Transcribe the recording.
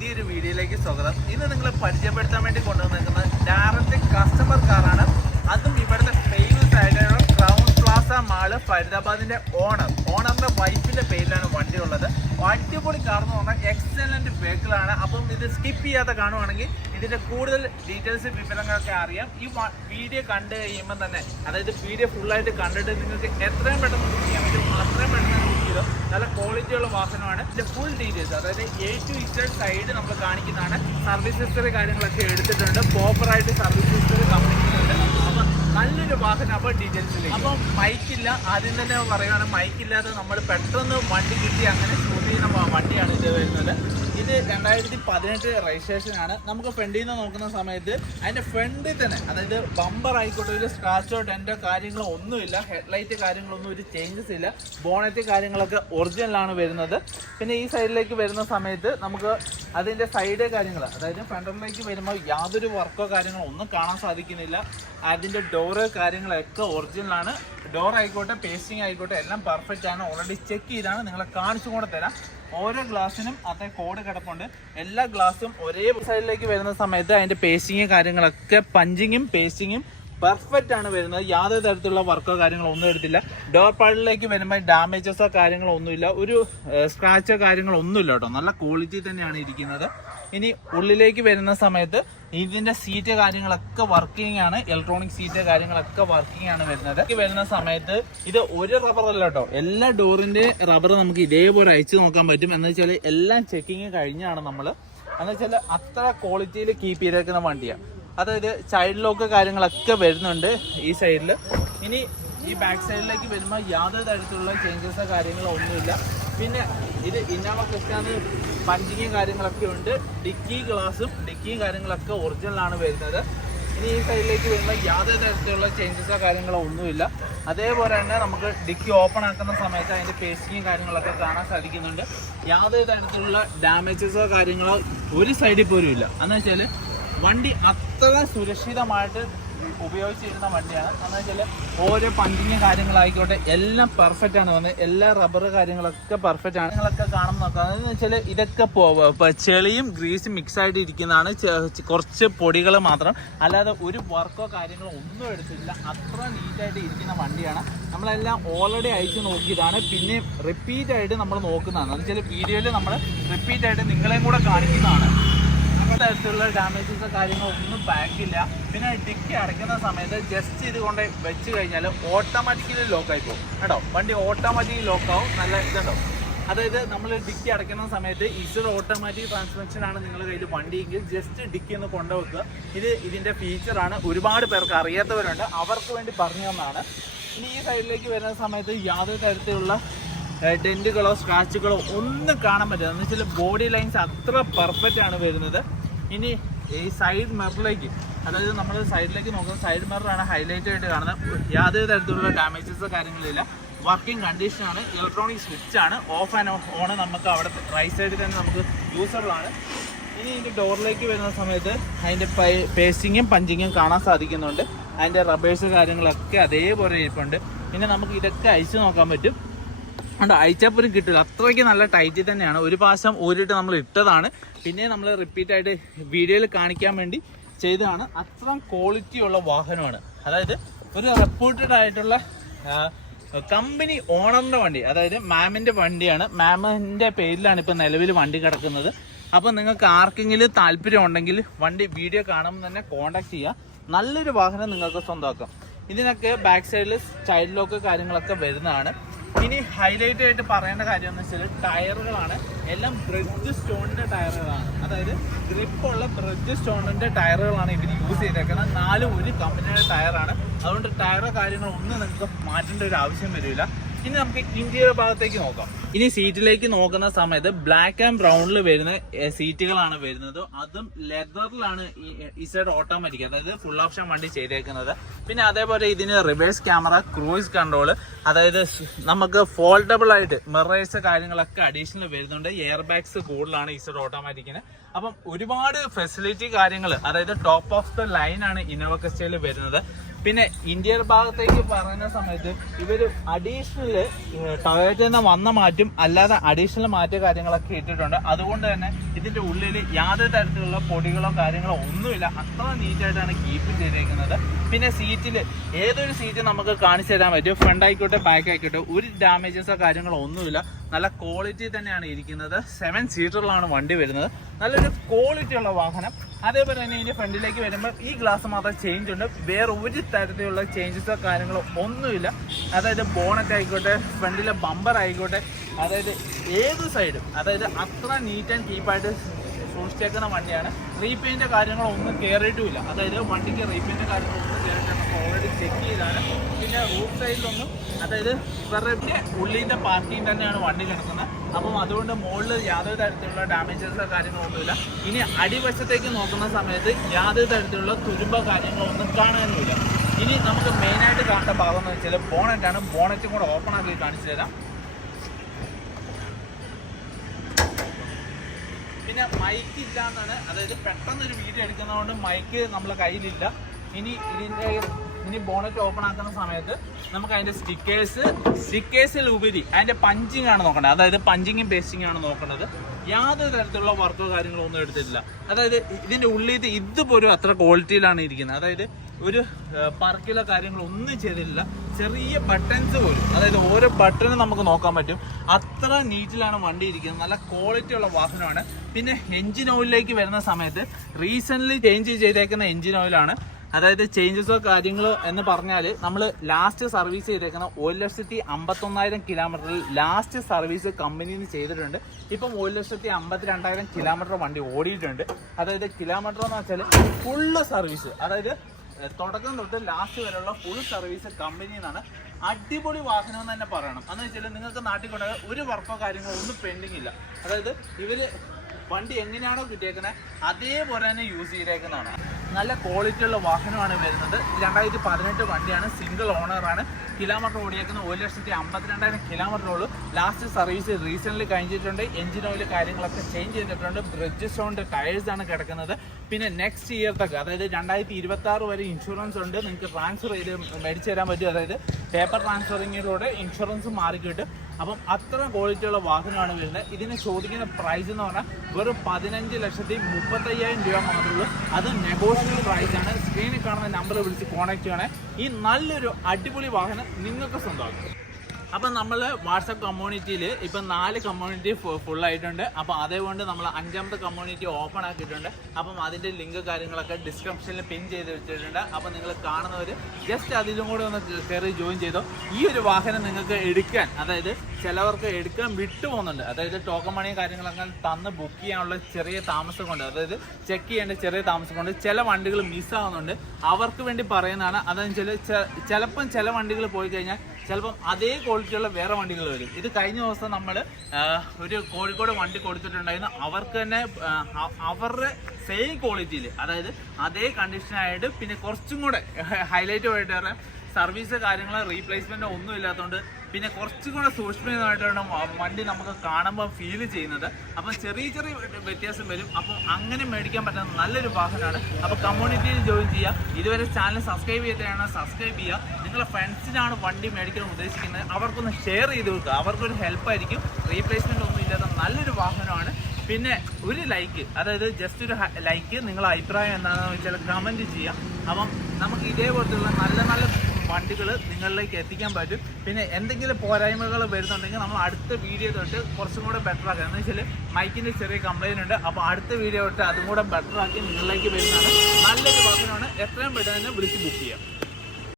പുതിയൊരു വീഡിയോയിലേക്ക് സ്വാഗതം. ഇന്ന് നിങ്ങളെ പരിചയപ്പെടുത്താൻ വേണ്ടി കൊണ്ടുവന്നിരിക്കുന്നത് ഡയറക്റ്റ് കസ്റ്റമർ കാറാണ്. അതും ഇവിടുത്തെ ഫേമസ് ആയിട്ടുള്ള ക്രൗൺ പ്ലാസ മാള് ഫരീദാബാദിന്റെ ഓണറിന്റെ വൈഫിന്റെ പേരിലാണ് വണ്ടി ഉള്ളത്. അടിപൊളി കാർ എന്ന് പറഞ്ഞാൽ എക്സലന്റ് വെഹിക്കിൾ ആണ്. അപ്പം ഇത് സ്കിപ്പ് ചെയ്യാതെ കാണുവാണെങ്കിൽ ഇതിന്റെ കൂടുതൽ ഡീറ്റെയിൽസ് വിവരങ്ങളൊക്കെ അറിയാം. ഈ വീഡിയോ കണ്ടു കഴിയുമ്പോൾ തന്നെ, അതായത് വീഡിയോ ഫുള്ളായിട്ട് കണ്ടിട്ട് നിങ്ങൾക്ക് എത്രയും പെട്ടെന്ന് ബുക്ക് ചെയ്യാൻ പറ്റും അത്രയും പെട്ടെന്ന് ബുക്ക് ചെയ്തോ. നല്ല ക്വാളിറ്റിയുള്ള വാഹനമാണ്. ഇതിന്റെ ഫുൾ ഡീറ്റെയിൽസ്, അതായത് A to Z സൈഡ് നമ്മൾ കാണിക്കുന്നതാണ്. സർവീസ് ഹിസ്റ്ററി കാര്യങ്ങളൊക്കെ എടുത്തിട്ടുണ്ട്. പ്രോപ്പറായിട്ട് സർവീസ് ഹിസ്റ്ററി കംപ്ലീറ്റ്. അപ്പം നല്ലൊരു വാഹനം. അപ്പോൾ ഡീറ്റെയിൽസിലേക്ക്. അപ്പം മൈക്കില്ല, ആദ്യം തന്നെ പറയുകയാണ്, മൈക്കില്ലാതെ നമ്മൾ പെട്ടെന്ന് വണ്ടി കിട്ടി അങ്ങനെ ഷൂട്ട് ചെയ്യുന്ന വണ്ടിയാണ് ഇത് വരുന്നത്. ഇത് 2018 രജിസ്ട്രേഷനാണ്. നമുക്ക് ഫ്രണ്ടിൽ നിന്ന് നോക്കുന്ന സമയത്ത് അതിൻ്റെ ഫ്രണ്ടിൽ തന്നെ, അതായത് ബമ്പർ ആയിക്കോട്ടെ, ഒരു സ്ക്രാച്ചോ ഡെൻറ്റോ കാര്യങ്ങളോ ഒന്നുമില്ല. ഹെഡ്ലൈറ്റ് കാര്യങ്ങളൊന്നും ഒരു ചേഞ്ചസ് ഇല്ല. ബോണറ്റ് കാര്യങ്ങളൊക്കെ ഒറിജിനലാണ് വരുന്നത്. പിന്നെ ഈ സൈഡിലേക്ക് വരുന്ന സമയത്ത് നമുക്ക് അതിൻ്റെ സൈഡ് കാര്യങ്ങൾ, അതായത് ഫ്രണ്ടിലേക്ക് വരുമ്പോൾ യാതൊരു വർക്കോ കാര്യങ്ങളോ ഒന്നും കാണാൻ സാധിക്കുന്നില്ല. അതിൻ്റെ ഡോറ് കാര്യങ്ങളൊക്കെ ഒറിജിനലാണ്. ഡോർ ആയിക്കോട്ടെ, പേസ്റ്റിംഗ് ആയിക്കോട്ടെ, എല്ലാം പെർഫെക്റ്റ് ആണ്. ഓൾറെഡി ചെക്ക് ചെയ്താണ്, നിങ്ങളെ കാണിച്ചു കൂടെ തരാം. ഓരോ ഗ്ലാസ്സിനും അതേ കോഡ് കിടപ്പുണ്ട്. എല്ലാ ഗ്ലാസും ഒരേ സൈഡിലേക്ക് വരുന്ന സമയത്ത് അതിൻ്റെ പേസ്റ്റിങ് കാര്യങ്ങളൊക്കെ, പഞ്ചിങ്ങും പേസ്റ്റിങ്ങും പെർഫെക്റ്റ് ആണ് വരുന്നത്. യാതൊരു തരത്തിലുള്ള വർക്കോ കാര്യങ്ങളോ ഒന്നും എടുത്തില്ല. ഡോർ പാഡിലേക്ക് വരുമ്പോൾ ഡാമേജസോ കാര്യങ്ങളോ ഒന്നുമില്ല. ഒരു സ്ക്രാച്ചോ കാര്യങ്ങളോ ഒന്നുമില്ല കേട്ടോ. നല്ല ക്വാളിറ്റി തന്നെയാണ് ഇരിക്കുന്നത്. ഇനി ഉള്ളിലേക്ക് വരുന്ന സമയത്ത് ഇതിന്റെ സീറ്റ് കാര്യങ്ങളൊക്കെ വർക്കിംഗ് ആണ്. ഇലക്ട്രോണിക് സീറ്റ് കാര്യങ്ങളൊക്കെ വർക്കിംഗ് ആണ് വരുന്നത്. വരുന്ന സമയത്ത് ഇത് ഒരു റബ്ബർ അല്ല കേട്ടോ, എല്ലാ ഡോറിന്റെ റബ്ബർ നമുക്ക് ഇതേപോലെ അയച്ചു നോക്കാൻ പറ്റും. എന്ന് വെച്ചാൽ എല്ലാം ചെക്കിങ് കഴിഞ്ഞാണ് നമ്മൾ. എന്ന് വെച്ചാൽ അത്ര ക്വാളിറ്റിയിൽ കീപ്പ് ചെയ്തേക്കുന്ന വണ്ടിയാണ്. അതായത് സൈഡ് ലോക്ക് കാര്യങ്ങളൊക്കെ വരുന്നുണ്ട് ഈ സൈഡിൽ. ഇനി ഈ ബാക്ക് സൈഡിലേക്ക് വരുമ്പോൾ യാതൊരു തരത്തിലുള്ള ചേഞ്ചസോ കാര്യങ്ങളോ ഒന്നുമില്ല. പിന്നെ ഇത് ഇന്നോവ ക്രിസ്റ്റയാണ്. പഞ്ചിങ്ങും കാര്യങ്ങളൊക്കെ ഉണ്ട്. ഡിക്കിയും കാര്യങ്ങളൊക്കെ ഒറിജിനലാണ് വരുന്നത്. ഇനി ഈ സൈഡിലേക്ക് വരുമ്പോൾ യാതൊരു തരത്തിലുള്ള ചേഞ്ചസോ കാര്യങ്ങളോ ഒന്നുമില്ല. അതേപോലെ തന്നെ നമുക്ക് ഡിക്കി ഓപ്പൺ ആക്കുന്ന സമയത്ത് അതിൻ്റെ പേസ്റ്റിങ്ങും കാര്യങ്ങളൊക്കെ കാണാൻ സാധിക്കുന്നുണ്ട്. യാതൊരു തരത്തിലുള്ള ഡാമേജസോ കാര്യങ്ങളോ ഒരു സൈഡിൽ പോലും ഇല്ല. എന്ന് വെച്ചാൽ വണ്ടി അത്ര സുരക്ഷിതമായിട്ട് ഉപയോഗിച്ചിരുന്ന വണ്ടിയാണ്. എന്ന് വെച്ചാൽ ഓരോ പഞ്ചിങ് കാര്യങ്ങളായിക്കോട്ടെ എല്ലാം പെർഫെക്റ്റ് ആണ് വന്നത്. എല്ലാ റബ്ബർ കാര്യങ്ങളൊക്കെ പെർഫെക്റ്റ് ആണ്. നിങ്ങളൊക്കെ കാണുമ്പോൾ നോക്കാം. അതെന്ന് വെച്ചാൽ ഇതൊക്കെ ചെളിയും ഗ്രീസും മിക്സ് ആയിട്ട് ഇരിക്കുന്നതാണ്. കുറച്ച് പൊടികൾ മാത്രം, അല്ലാതെ ഒരു വർക്കോ കാര്യങ്ങളോ ഒന്നും എടുത്തില്ല. അത്ര നീറ്റായിട്ട് ഇരിക്കുന്ന വണ്ടിയാണ്. നമ്മളെല്ലാം ഓൾറെഡി അയച്ചു നോക്കിയതാണ്. പിന്നെ റിപ്പീറ്റ് ആയിട്ട് നമ്മൾ നോക്കുന്നതാണ്. എന്ന് വെച്ചാൽ വീഡിയോയിൽ നമ്മൾ റിപ്പീറ്റ് ആയിട്ട് നിങ്ങളെയും കൂടെ കാണിക്കുന്നതാണ്. തരത്തിലുള്ള ഡാമേജസോ കാര്യങ്ങളോ ഒന്നും ബാക്കില്ല. പിന്നെ ഡിക്കി അടയ്ക്കുന്ന സമയത്ത് ജസ്റ്റ് ഇതുകൊണ്ട് വെച്ച് കഴിഞ്ഞാൽ ഓട്ടോമാറ്റിക്കലി ലോക്കായി പോകും കേട്ടോ. വണ്ടി ഓട്ടോമാറ്റിക്കലി ലോക്കാവും. നല്ല ഇതുണ്ടോ. അതായത് നമ്മൾ ഡിക്കി അടയ്ക്കുന്ന സമയത്ത് ഇതൊരു ഓട്ടോമാറ്റിക് ട്രാൻസ്മിഷൻ ആണ് നിങ്ങളുടെ കയ്യിൽ വണ്ടിയെങ്കിൽ ജസ്റ്റ് ഡിക്കി ഒന്ന് കൊണ്ടുവെക്കുക. ഇതിൻ്റെ ഫീച്ചറാണ്. ഒരുപാട് പേർക്ക് അറിയാത്തവരുണ്ട്, അവർക്ക് വേണ്ടി പറഞ്ഞു തന്നതാണ്. ഇനി ഈ സൈഡിലേക്ക് വരുന്ന സമയത്ത് യാതൊരു തരത്തിലുള്ള ഡെൻറ്റുകളോ സ്ക്രാച്ചുകളോ ഒന്നും കാണാൻ പറ്റില്ല. എന്ന് വെച്ചാൽ ബോഡി ലൈൻസ് അത്ര പെർഫെക്റ്റ് ആണ് വരുന്നത്. ഇനി ഈ സൈഡ് മിററിലേക്ക്, അതായത് നമ്മൾ സൈഡിലേക്ക് നോക്കുന്ന സൈഡ് മിററാണ് ഹൈലൈറ്റ് ആയിട്ട് കാണുന്നത്. യാതൊരു തരത്തിലുള്ള ഡാമേജസോ കാര്യങ്ങളില്ല. വർക്കിംഗ് കണ്ടീഷനാണ്. ഇലക്ട്രോണിക് സ്വിച്ചാണ്. ഓഫ് ആൻഡ് ഓൺ നമുക്ക് അവിടെ റൈറ്റ് സൈഡിൽ തന്നെ നമുക്ക് യൂസബിൾ ആണ്. ഇനി ഇതിൻ്റെ ഡോറിലേക്ക് വരുന്ന സമയത്ത് അതിൻ്റെ പേസ്റ്റിങ്ങും പഞ്ചിങ്ങും കാണാൻ സാധിക്കുന്നുണ്ട്. അതിൻ്റെ റബ്ബേഴ്സ് കാര്യങ്ങളൊക്കെ അതേപോലെ ഇരിപ്പുണ്ട്. പിന്നെ നമുക്ക് ഇതൊക്കെ അയച്ചു നോക്കാൻ പറ്റും. ഉണ്ട്, അയച്ചപ്പോഴും കിട്ടില്ല. അത്രയ്ക്ക് നല്ല ടൈറ്റ് തന്നെയാണ്. ഒരു പ്രാവശ്യം ഊരിട്ട് നമ്മൾ ഇട്ടതാണ്. പിന്നെ നമ്മൾ റിപ്പീറ്റായിട്ട് വീഡിയോയിൽ കാണിക്കാൻ വേണ്ടി ചെയ്തതാണ്. അത്രയും ക്വാളിറ്റിയുള്ള വാഹനമാണ്. അതായത് ഒരു റെപ്യൂട്ടഡ് ആയിട്ടുള്ള കമ്പനി ഓണറിൻ്റെ വണ്ടി, അതായത് മാമിൻ്റെ വണ്ടിയാണ്. മാമിൻ്റെ പേരിലാണ് ഇപ്പോൾ നിലവിൽ വണ്ടി കിടക്കുന്നത്. അപ്പോൾ നിങ്ങൾക്ക് ആർക്കെങ്കിലും താല്പര്യം ഉണ്ടെങ്കിൽ വണ്ടി വീഡിയോ കാണുമ്പോൾ തന്നെ കോൺടാക്ട് ചെയ്യുക. നല്ലൊരു വാഹനം നിങ്ങൾക്ക് സ്വന്തമാക്കാം. ഇതിനൊക്കെ ബാക്ക് സൈഡിൽ ചൈൽഡ് ലോക്ക് കാര്യങ്ങളൊക്കെ വരുന്നതാണ്. ഇനി ഹൈലൈറ്റ് ആയിട്ട് പറയേണ്ട കാര്യം എന്ന് വെച്ചാൽ ടയറുകളാണ്. എല്ലാം ബ്രിഡ്ജ് സ്റ്റോണിൻ്റെ ടയറുകളാണ്. അതായത് ഗ്രിപ്പുള്ള ബ്രിഡ്ജ് സ്റ്റോണിൻ്റെ ടയറുകളാണ് ഇവർ യൂസ് ചെയ്തേക്കുന്നത്. 4 ഒരു കമ്പനിയുടെ ടയറാണ്. അതുകൊണ്ട് ടയറോ കാര്യങ്ങളൊന്നും നിങ്ങൾക്ക് മാറ്റേണ്ട ഒരു ആവശ്യം വരില്ല. ഇനി നമുക്ക് ഇന്റീരിയർ ഭാഗത്തേക്ക് നോക്കാം. ഇനി സീറ്റിലേക്ക് നോക്കുന്ന സമയത്ത് ബ്ലാക്ക് ആൻഡ് ബ്രൗണിൽ വരുന്ന സീറ്റുകളാണ് വരുന്നത്. അതും ലെതറിലാണ് ഈ സൈഡ് ഓട്ടോമാറ്റിക്, അതായത് ഫുൾ ഓപ്ഷൻ വണ്ടി ചെയ്തേക്കുന്നത്. പിന്നെ അതേപോലെ ഇതിന് റിവേഴ്സ് ക്യാമറ, ക്രൂയിസ് കൺട്രോൾ, അതായത് നമുക്ക് ഫോൾഡബിൾ ആയിട്ട് മിറേഴ്സ് കാര്യങ്ങളൊക്കെ അഡീഷണൽ വരുന്നുണ്ട്. എയർ ബാഗ്സ് കൂടുതലാണ് ഈ സൈഡ് ഓട്ടോമാറ്റിക്കിന്. അപ്പം ഒരുപാട് ഫെസിലിറ്റി കാര്യങ്ങൾ, അതായത് ടോപ്പ് ഓഫ് ദ ലൈൻ ആണ് ഇന്നോവ ക്രിസ്റ്റയിൽ വരുന്നത്. പിന്നെ ഇന്ത്യൻ ഭാഗത്തേക്ക് പറയുന്ന സമയത്ത് ഇവർ അഡീഷണൽ ടൊയോറ്റയിൽ നിന്ന് വന്ന മാറ്റും അല്ലാതെ അഡീഷണൽ മാറ്റ കാര്യങ്ങളൊക്കെ ഇട്ടിട്ടുണ്ട്. അതുകൊണ്ട് തന്നെ ഇതിന്റെ ഉള്ളിൽ യാതൊരു തരത്തിലുള്ള പൊടികളോ കാര്യങ്ങളോ ഒന്നുമില്ല. അത്ര നീറ്റായിട്ടാണ് കീപ്പ് ചെയ്തേക്കുന്നത്. പിന്നെ സീറ്റിൽ ഏതൊരു സീറ്റ് നമുക്ക് കാണിച്ചു തരാൻ പറ്റും. ഫ്രണ്ട് ആയിക്കോട്ടെ ബാക്ക് ആയിക്കോട്ടെ ഒരു ഡാമേജസോ കാര്യങ്ങളോ ഒന്നുമില്ല. നല്ല ക്വാളിറ്റി തന്നെയാണ് ഇരിക്കുന്നത്. 7 സീറ്ററിലാണ് വണ്ടി വരുന്നത്. നല്ലൊരു ക്വാളിറ്റി ഉള്ള വാഹനം. അതേപോലെ തന്നെ ഇതിന്റെ ഫ്രണ്ടിലേക്ക് വരുമ്പോൾ ഈ ഗ്ലാസ് മാത്രം ചേഞ്ച് ഉണ്ട്. വേറെ ഒരു തരത്തിലുള്ള ചേഞ്ചസോ കാര്യങ്ങളോ ഒന്നുമില്ല. അതായത് ബോണറ്റ് ആയിക്കോട്ടെ ഫ്രണ്ടിലെ ബമ്പർ ആയിക്കോട്ടെ, അതായത് ഏത് സൈഡും അതായത് അത്ര നീറ്റ് ആൻഡ് കീപ്പായിട്ട് സൂക്ഷിച്ചേക്കുന്ന വണ്ടിയാണ്. റീപെയിൻ്റെ കാര്യങ്ങളൊന്നും കയറിയിട്ടുമില്ല. അതായത് വണ്ടിക്ക് റീപെയിൻ്റെ കാര്യങ്ങളൊന്നും കയറിയിട്ട് നമുക്ക് ഓൾറെഡി ചെക്ക് ചെയ്താണ്. പിന്നെ റൂട്ട് സൈഡിലൊന്നും അതായത് വെറുതെ ഉള്ളിൻ്റെ പാർക്കിംഗ് തന്നെയാണ് വണ്ടി കിടക്കുന്നത്. അപ്പം അതുകൊണ്ട് മുകളിൽ യാതൊരു തരത്തിലുള്ള ഡാമേജസോ കാര്യങ്ങളൊന്നുമില്ല. ഇനി അടിവശത്തേക്ക് നോക്കുന്ന സമയത്ത് യാതൊരു തരത്തിലുള്ള തുരുമ്പോ കാര്യങ്ങളോ ഒന്നും കാണാനുമില്ല. ഇനി നമുക്ക് മെയിനായിട്ട് കാണേണ്ട ഭാഗം എന്ന് വെച്ചാൽ ബോണറ്റാണ്. ബോണറ്റും കൂടെ ഓപ്പൺ ആക്കി കാണിച്ചു തരാം. പിന്നെ മൈക്ക് ഇല്ല എന്നാണ്, അതായത് പെട്ടെന്നൊരു വീഡിയോ എടുക്കുന്നതുകൊണ്ട് മൈക്ക് നമ്മളെ കയ്യിലില്ല. ഇനി ബോണറ്റ് ഓപ്പൺ ആക്കുന്ന സമയത്ത് നമുക്ക് അതിൻ്റെ സ്റ്റിക്കേഴ്സിൽ ഉപരി അതിൻ്റെ പഞ്ചിങ് ആണ് നോക്കേണ്ടത്. അതായത് പഞ്ചിങ്ങും പേസ്റ്റിങ്ങും ആണ് നോക്കേണ്ടത്. യാതൊരു തരത്തിലുള്ള വർക്കോ കാര്യങ്ങളോ ഒന്നും എടുത്തിട്ടില്ല. അതായത് ഇതിൻ്റെ ഉള്ളിൽ ഇതുപോലും അത്ര ക്വാളിറ്റിയിലാണ് ഇരിക്കുന്നത്. അതായത് ഒരു പറക്കിലോ കാര്യങ്ങളോ ഒന്നും ചെയ്തിട്ടില്ല. ചെറിയ ബട്ടൺസ് പോലും, അതായത് ഓരോ ബട്ടണും നമുക്ക് നോക്കാൻ പറ്റും. അത്ര നീറ്റിലാണ് വണ്ടി ഇരിക്കുന്നത്. നല്ല ക്വാളിറ്റി ഉള്ള വാഹനമാണ്. പിന്നെ എൻജിൻ ഓയിലിലേക്ക് വരുന്ന സമയത്ത് റീസെൻ്റ്ലി ചേഞ്ച് ചെയ്തേക്കുന്ന എൻജിൻ ഓയിലാണ്. അതായത് ചേഞ്ചസോ കാര്യങ്ങളോ എന്ന് പറഞ്ഞാൽ നമ്മൾ ലാസ്റ്റ് സർവീസ് ചെയ്തേക്കുന്ന 1,51,000 കിലോമീറ്ററിൽ ലാസ്റ്റ് സർവീസ് കമ്പനിയിൽ നിന്ന് ചെയ്തിട്ടുണ്ട്. ഇപ്പം 1,52,000 കിലോമീറ്റർ വണ്ടി ഓടിയിട്ടുണ്ട്. അതായത് കിലോമീറ്റർ എന്ന് വെച്ചാൽ ഫുള്ള് സർവീസ്, അതായത് തുടക്കം തൊട്ട് ലാസ്റ്റ് വരെയുള്ള ഫുൾ സർവീസ് കമ്പനിയിൽ നിന്നാണ്. അടിപൊളി വാഹനം എന്ന് തന്നെ പറയണം. എന്ന് വെച്ചാൽ നിങ്ങൾക്ക് നാട്ടിൽ കൊണ്ടുപോയ ഒരു വർക്കോ കാര്യങ്ങളോ ഒന്നും പെൻഡിങ് ഇല്ല. അതായത് ഇവർ വണ്ടി എങ്ങനെയാണോ കിട്ടിയേക്കുന്നത് അതേപോലെ തന്നെ യൂസ് ചെയ്തേക്കുന്നതാണ്. നല്ല ക്വാളിറ്റി ഉള്ള വാഹനമാണ് വരുന്നത്. 2018 വണ്ടിയാണ്. സിംഗിൾ ഓണറാണ്. കിലോമീറ്റർ ഓടിയേക്കുന്ന 1,52,000 കിലോമീറ്ററുള്ളൂ. ലാസ്റ്റ് സർവീസ് റീസെൻ്റ്ലി കഴിഞ്ഞിട്ടുണ്ട്. എഞ്ചിൻ ഓയിൽ കാര്യങ്ങളൊക്കെ ചേഞ്ച് ചെയ്തിട്ടുണ്ട്. ബ്രിഡ്ജസ്റ്റോണിൻ്റെ ടയേഴ്സാണ് കിടക്കുന്നത്. പിന്നെ നെക്സ്റ്റ് ഇയർത്തേക്ക് അതായത് 2026 വരെ ഇൻഷുറൻസ് ഉണ്ട്. നിങ്ങൾക്ക് ട്രാൻസ്ഫർ ചെയ്ത് മേടിച്ചു തരാൻ പറ്റും. അതായത് പേപ്പർ ട്രാൻസ്ഫറിങ്ങിലൂടെ ഇൻഷുറൻസ് മാറിക്കിട്ടും. അപ്പം അത്ര ക്വാളിറ്റിയുള്ള വാഹനമാണ് വരുന്നത്. ഇതിന് ചോദിക്കുന്ന പ്രൈസ് എന്ന് പറഞ്ഞാൽ വെറും 15,35,000 രൂപ മാത്രമേ ഉള്ളൂ. അത് നെഗോഷ്യബിൾ പ്രൈസാണ്. സ്ക്രീനിൽ കാണുന്ന നമ്പർ വിളിച്ച് കോൺടാക്ട് ചെയ്യണേ. ഈ നല്ലൊരു അടിപൊളി വാഹനം നിങ്ങൾക്ക് സ്വന്തമാക്കും. അപ്പം നമ്മൾ വാട്സപ്പ് കമ്മ്യൂണിറ്റിയിൽ ഇപ്പം 4 കമ്മ്യൂണിറ്റി ഫുള്ളായിട്ടുണ്ട്. അപ്പോൾ അതേകൊണ്ട് നമ്മൾ 5ാമത്തെ കമ്മ്യൂണിറ്റി ഓപ്പൺ ആക്കിയിട്ടുണ്ട്. അപ്പം അതിൻ്റെ ലിങ്ക് കാര്യങ്ങളൊക്കെ ഡിസ്ക്രിപ്ഷനിൽ പിൻ ചെയ്ത് വെച്ചിട്ടുണ്ട്. അപ്പം നിങ്ങൾ കാണുന്നവർ ജസ്റ്റ് അതിലും കൂടെ ഒന്ന് കയറി ജോയിൻ ചെയ്തോ. ഈ ഒരു വാഹനം നിങ്ങൾക്ക് എടുക്കാൻ, അതായത് ചിലവർക്ക് എടുക്കാൻ വിട്ടുപോകുന്നുണ്ട്. അതായത് ടോക്കൺ മണിയും കാര്യങ്ങളൊക്കെ തന്ന് ബുക്ക് ചെയ്യാനുള്ള ചെറിയ താമസം കൊണ്ട്, അതായത് ചെക്ക് ചെയ്യേണ്ട ചെറിയ താമസം കൊണ്ട് ചില വണ്ടികൾ മിസ്സാവുന്നുണ്ട്. അവർക്ക് വേണ്ടി പറയുന്നതാണ്. അതെന്ന് വെച്ചാൽ ചിലപ്പം ചില വണ്ടികൾ പോയി കഴിഞ്ഞാൽ ചിലപ്പം അതേ ക്വാളിറ്റിയുള്ള വേറെ വണ്ടികൾ വരും. ഇത് കഴിഞ്ഞ ദിവസം നമ്മൾ ഒരു കോഴിക്കോട് വണ്ടി കൊടുത്തിട്ടുണ്ടായിരുന്നു. അവർക്ക് തന്നെ അവരുടെ സെയിം ക്വാളിറ്റിയിൽ, അതായത് അതേ കണ്ടീഷനായിട്ട് പിന്നെ കുറച്ചും കൂടെ ഹൈലൈറ്റ് ആയിട്ട് പറയാം, സർവീസ് കാര്യങ്ങൾ റീപ്ലേസ്മെൻറ്റോ ഒന്നും ഇല്ലാത്തതുകൊണ്ട് പിന്നെ കുറച്ചും കൂടെ സൂക്ഷ്മമായിട്ടാണ് വണ്ടി നമുക്ക് കാണുമ്പോൾ ഫീൽ ചെയ്യുന്നത്. അപ്പം ചെറിയ ചെറിയ വ്യത്യാസം വരും. അപ്പം അങ്ങനെ മേടിക്കാൻ പറ്റുന്ന നല്ലൊരു വാഹനമാണ്. അപ്പോൾ കമ്മ്യൂണിറ്റിയിൽ ജോയിൻ ചെയ്യുക. ഇതുവരെ ചാനൽ സബ്സ്ക്രൈബ് ചെയ്തിട്ടാണ് സബ്സ്ക്രൈബ് ചെയ്യുക. നിങ്ങളുടെ ഫ്രണ്ട്സിനാണ് വണ്ടി മേടിക്കാൻ ഉദ്ദേശിക്കുന്നത്, അവർക്കൊന്ന് ഷെയർ ചെയ്ത് കൊടുക്കുക. അവർക്കൊരു ഹെൽപ്പായിരിക്കും. റീപ്ലേസ്മെൻറ്റ് ഒന്നും ഇല്ലാത്ത നല്ലൊരു വാഹനമാണ്. പിന്നെ ഒരു ലൈക്ക്, അതായത് ജസ്റ്റ് ഒരു ലൈക്ക്, നിങ്ങളുടെ അഭിപ്രായം എന്താണെന്ന് വെച്ചാൽ കമൻറ്റ് ചെയ്യാം. അപ്പം നമുക്ക് ഇതേപോലത്തുള്ള നല്ല നല്ല വണ്ടികൾ നിങ്ങളിലേക്ക് എത്തിക്കാൻ പറ്റും. പിന്നെ എന്തെങ്കിലും പോരായ്മകൾ വരുന്നുണ്ടെങ്കിൽ നമ്മൾ അടുത്ത വീഡിയോ തൊട്ട് കുറച്ചും കൂടെ ബെറ്റർ ആക്കാം. എന്ന് വെച്ചാൽ മൈക്കിൻ്റെ ചെറിയ കംപ്ലൈൻറ്റ് ഉണ്ട്. അപ്പോൾ അടുത്ത വീഡിയോ തൊട്ട് അതും കൂടെ ബെറ്റർ ആക്കി നിങ്ങളിലേക്ക് വരുന്നതാണ്. നല്ലൊരു വാഹനമാണ്. എത്രയും പെട്ടെന്ന് വിളിച്ച് ബുക്ക് ചെയ്യാം.